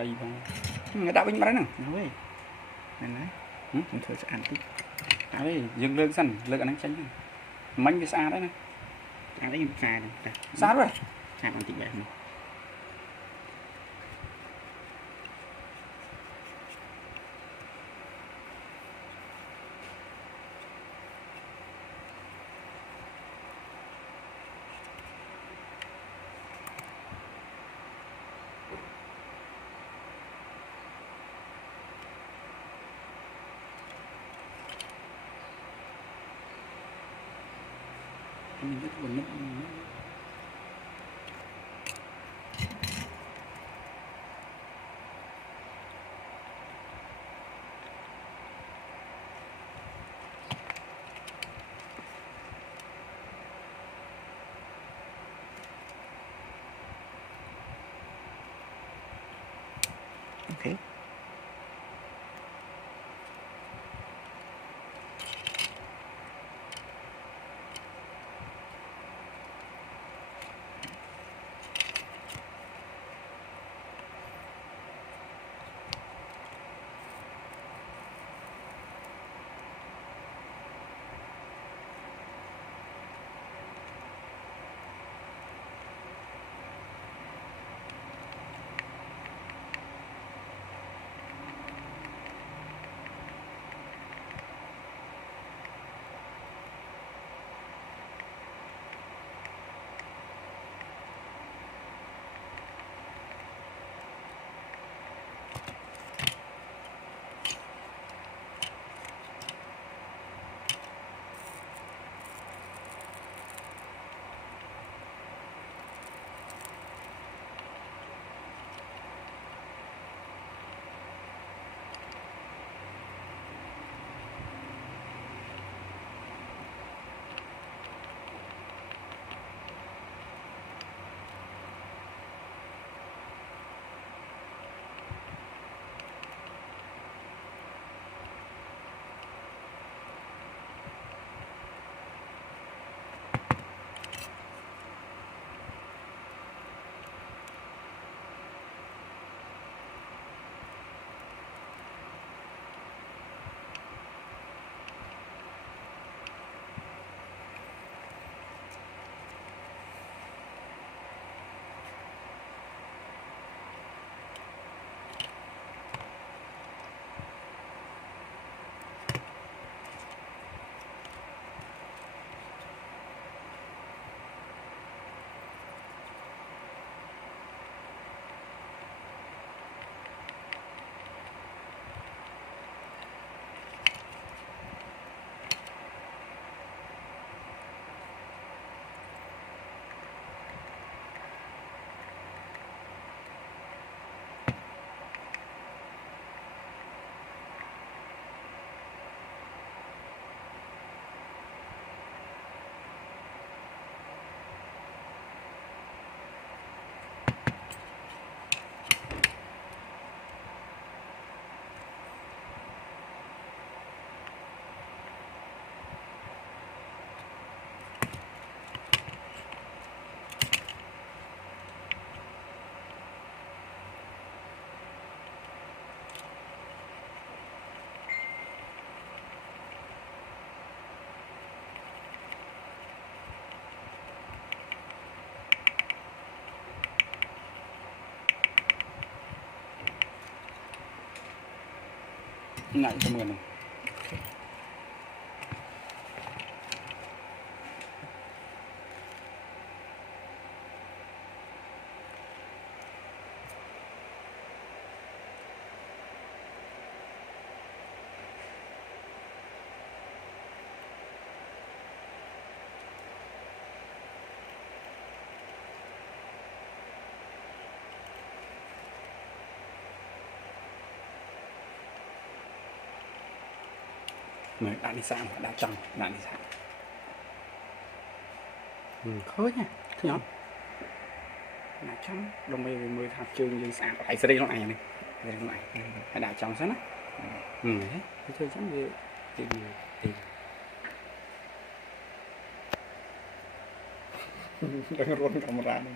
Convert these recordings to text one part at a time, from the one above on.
rây người đã binh mà đấy nè nói này này mình thử ăn tí đấy dừng lương xanh lương ăn tránh mấy cái xa đấy này ăn đấy xa này xa rồi xa bằng tí vậy này mình rất buồn nhất ok ngại cho mượn này này đã đi sang đã trong đã đi sang khơi nha thứ nhóm đã trong đồng mê mười hạt trường dương sang phải sẽ đây nó này này hãy đã trong sáng á đấy chơi chấm gì thì đang run camera này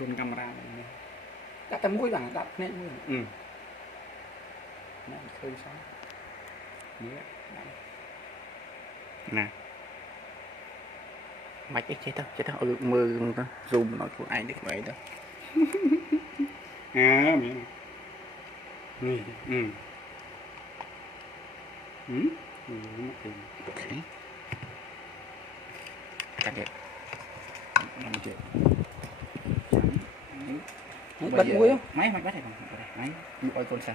run camera này đặt tầm mũi bằng đặt nét mũi nè khơi sao nè mạch cái chết đó mưa zoom nói của ai được vậy đó à okay. Cắt đẹp 5 triệu bật mũi không máy mạch bắt này máy mũi con sao